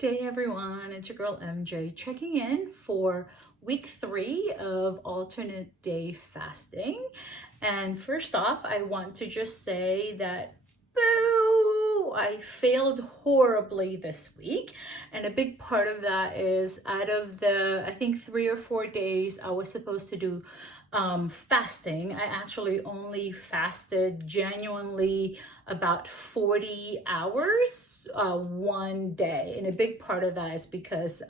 Good day, everyone. It's your girl MJ checking in for week 3 of alternate day fasting. And first off, I want to just say that boo, I failed horribly this week. And a big part of that is out of the, I think 3 or 4 days I was supposed to do fasting, I actually only fasted genuinely about 40 hours one day. And a big part of that is because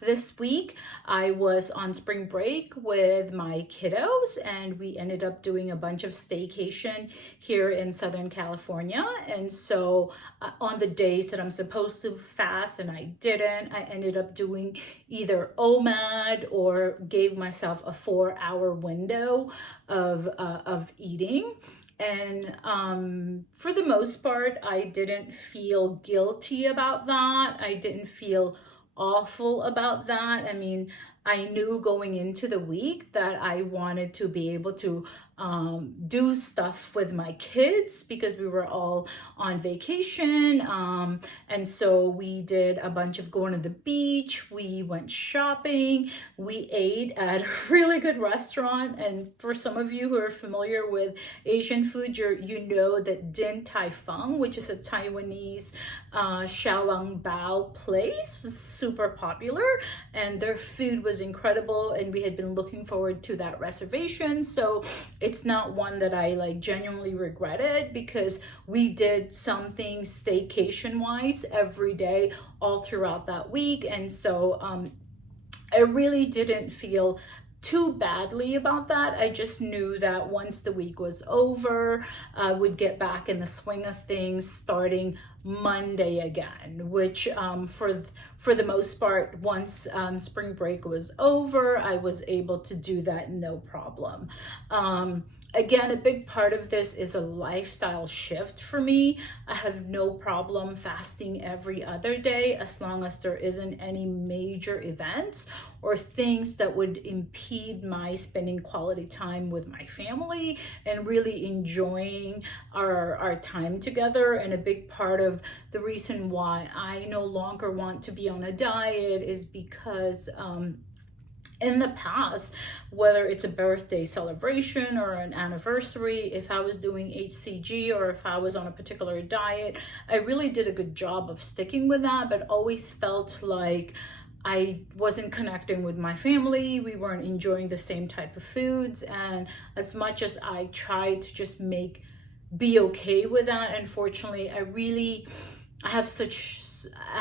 this week I was on spring break with my kiddos and we ended up doing a bunch of staycation here in Southern California. And so on the days that I'm supposed to fast and I didn't, I ended up doing either OMAD or gave myself a 4-hour window of eating. And for the most part, I didn't feel guilty about that. I didn't feel awful about that. I mean, I knew going into the week that I wanted to be able to do stuff with my kids because we were all on vacation. And so we did a bunch of going to the beach. We went shopping. We ate at a really good restaurant. And for some of you who are familiar with Asian food, you know that Din Tai Fung, which is a Taiwanese xiaolong bao place, was super popular. And their food was incredible. And we had been looking forward to that reservation. So it's not one that I like genuinely regretted because we did something staycation wise every day all throughout that week. And so I really didn't feel too badly about that. I just knew that once the week was over, I would get back in the swing of things starting Monday again, which for the most part, once spring break was over, I was able to do that no problem. Again, a big part of this is a lifestyle shift for me. I have no problem fasting every other day as long as there isn't any major events or things that would impede my spending quality time with my family and really enjoying our time together. And a big part of the reason why I no longer want to be on a diet is because in the past, whether it's a birthday celebration or an anniversary, if I was doing HCG or if I was on a particular diet, I really did a good job of sticking with that, but always felt like I wasn't connecting with my family. We weren't enjoying the same type of foods. And as much as I tried to just be okay with that, unfortunately, I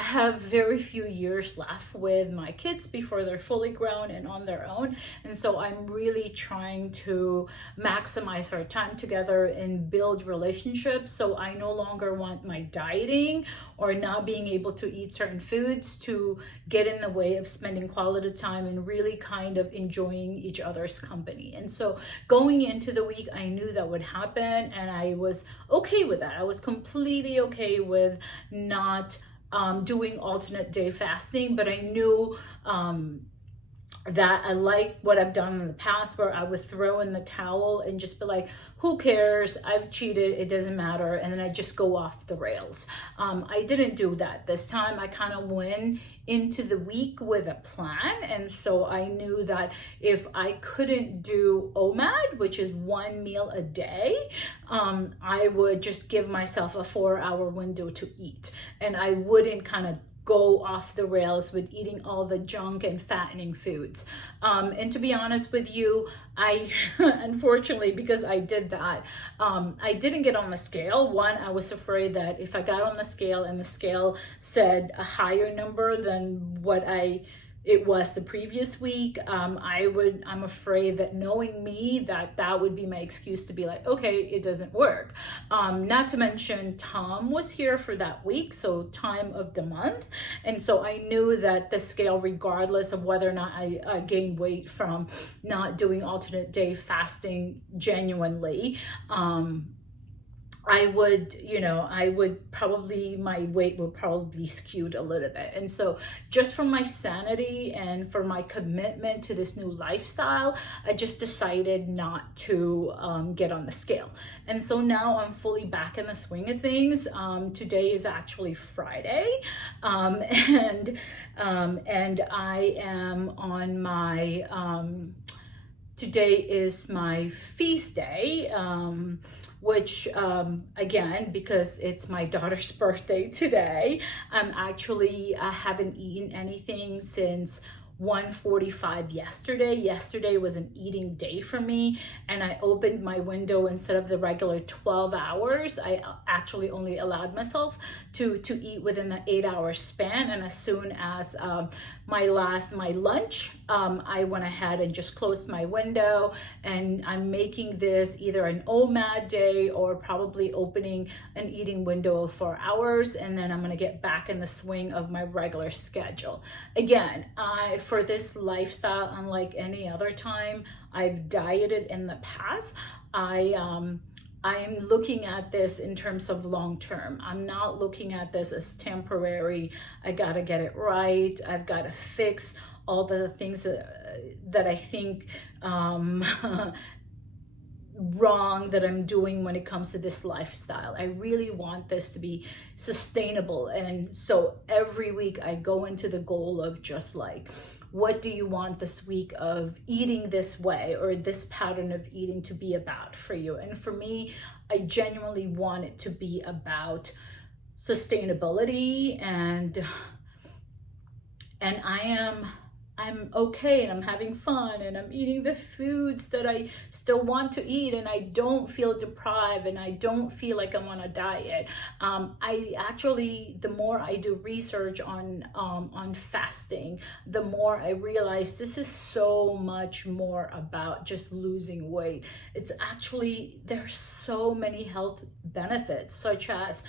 have very few years left with my kids before they're fully grown and on their own. And so I'm really trying to maximize our time together and build relationships. So I no longer want my dieting or not being able to eat certain foods to get in the way of spending quality time and really kind of enjoying each other's company. And so going into the week, I knew that would happen and I was okay with that. I was completely okay with not doing alternate day fasting, but I knew that I like what I've done in the past where I would throw in the towel and just be like, who cares? I've cheated. It doesn't matter. And then I just go off the rails. I didn't do that this time. I kind of went into the week with a plan. And so I knew that if I couldn't do OMAD, which is 1 meal a day, I would just give myself a 4-hour window to eat. And I wouldn't kind of go off the rails with eating all the junk and fattening foods. And to be honest with you, I unfortunately, because I did that, I didn't get on the scale. One, I was afraid that if I got on the scale and the scale said a higher number than what it was the previous week, I'm afraid that knowing me, that would be my excuse to be like, okay, it doesn't work. Not to mention Tom was here for that week, so time of the month. And so I knew that the scale, regardless of whether or not I gained weight from not doing alternate day fasting genuinely, I would, my weight would probably be skewed a little bit. And so just for my sanity and for my commitment to this new lifestyle, I just decided not to get on the scale. And so now I'm fully back in the swing of things. Today is actually Friday. And I am on my, today is my feast day, which again, because it's my daughter's birthday today, I haven't eaten anything since 1:45 yesterday. Yesterday was an eating day for me, and I opened my window. Instead of the regular 12 hours, I actually only allowed myself to eat within an 8-hour span. And as soon as my lunch, I went ahead and just closed my window, and I'm making this either an OMAD day or probably opening an eating window of 4 hours, and then I'm gonna get back in the swing of my regular schedule. Again, for this lifestyle, unlike any other time I've dieted in the past, I'm looking at this in terms of long term. I'm not looking at this as temporary. I gotta get it right. I've got to fix all the things that I think wrong that I'm doing when it comes to this lifestyle. I really want this to be sustainable. And so every week I go into the goal of just like, what do you want this week of eating this way or this pattern of eating to be about for you? And for me, I genuinely want it to be about sustainability, and I'm okay, and I'm having fun, and I'm eating the foods that I still want to eat, and I don't feel deprived, and I don't feel like I'm on a diet. I actually, the more I do research on fasting, the more I realize this is so much more about just losing weight. It's actually, there's so many health benefits, such as,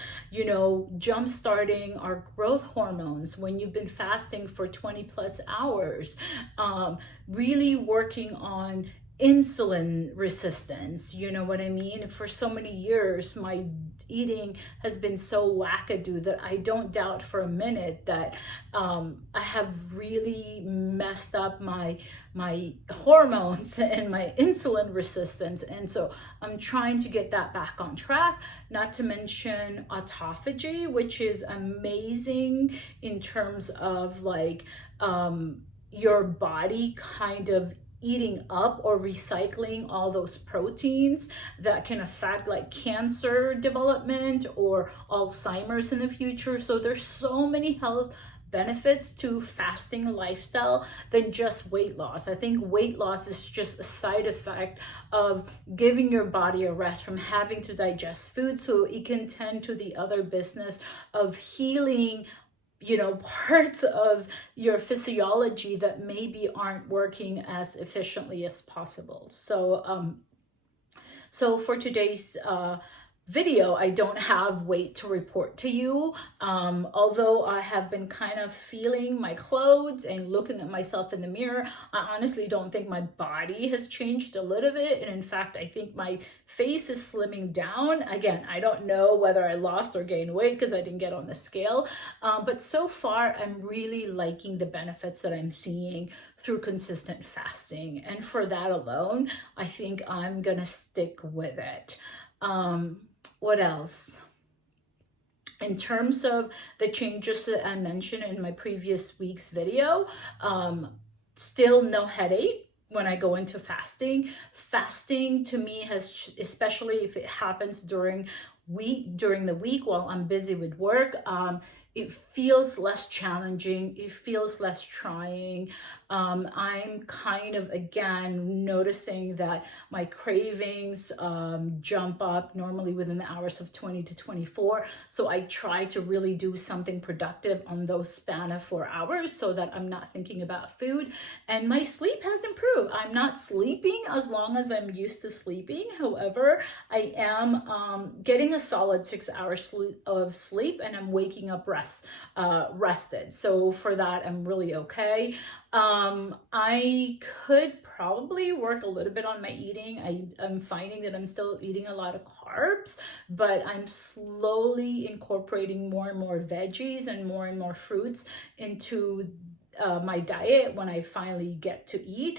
jump starting our growth hormones when you've been fasting for 20 plus hours. Really working on insulin resistance, you know what I mean? For so many years, my eating has been so wackadoo that I don't doubt for a minute that I have really messed up my hormones and my insulin resistance. And so I'm trying to get that back on track, not to mention autophagy, which is amazing in terms of like your body kind of eating up or recycling all those proteins that can affect like cancer development or Alzheimer's in the future. So there's so many health benefits to fasting lifestyle than just weight loss. I think weight loss is just a side effect of giving your body a rest from having to digest food so it can tend to the other business of healing parts of your physiology that maybe aren't working as efficiently as possible. So for today's video, I don't have weight to report to you. Although I have been kind of feeling my clothes and looking at myself in the mirror, I honestly don't think my body has changed a little bit. And in fact, I think my face is slimming down. Again, I don't know whether I lost or gained weight because I didn't get on the scale. But so far, I'm really liking the benefits that I'm seeing through consistent fasting. And for that alone, I think I'm gonna stick with it. What else? In terms of the changes that I mentioned in my previous week's video, still no headache when I go into fasting. Fasting to me has, especially if it happens during the week while I'm busy with work, it feels less challenging. It feels less trying. I'm kind of, again, noticing that my cravings jump up normally within the hours of 20 to 24. So I try to really do something productive on those span of 4 hours so that I'm not thinking about food. And my sleep has improved. I'm not sleeping as long as I'm used to sleeping. However, I am getting a solid 6 hours of sleep, and I'm waking up rested. rested. So for that, I'm really okay. I could probably work a little bit on my eating. I'm finding that I'm still eating a lot of carbs, but I'm slowly incorporating more and more veggies and more fruits into my diet when I finally get to eat.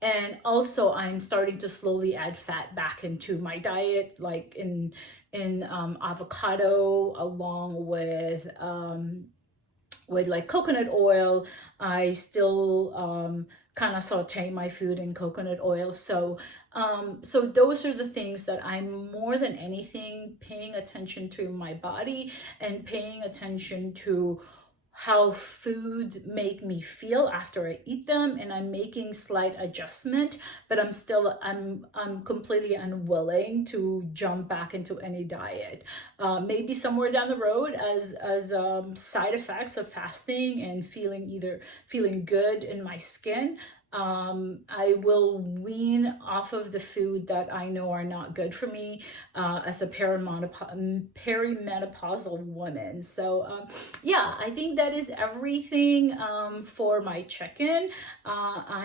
And also I'm starting to slowly add fat back into my diet, like in avocado, along with like coconut oil. I still kind of saute my food in coconut oil. So those are the things that I'm more than anything paying attention to my body and paying attention to how foods make me feel after I eat them, and I'm making slight adjustment, but I'm completely unwilling to jump back into any diet. Maybe somewhere down the road, as side effects of fasting and feeling good in my skin, I will wean off of the food that I know are not good for me as a perimenopausal woman. So yeah, I think that is everything for my check-in.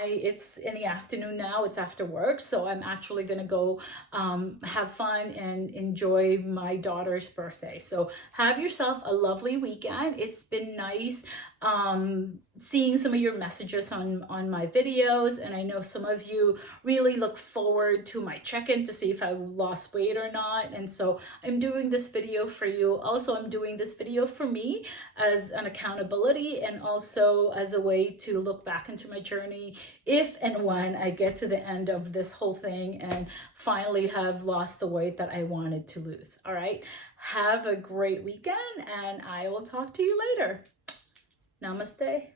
It's in the afternoon now, it's after work, so I'm actually gonna go have fun and enjoy my daughter's birthday. So have yourself a lovely weekend. It's been nice seeing some of your messages on my videos, and I know some of you really look forward to my check-in to see if I lost weight or not, and so I'm doing this video for you. Also, I'm doing this video for me as an accountability and also as a way to look back into my journey if and when I get to the end of this whole thing and finally have lost the weight that I wanted to lose. All right, have a great weekend, and I will talk to you later. Namaste.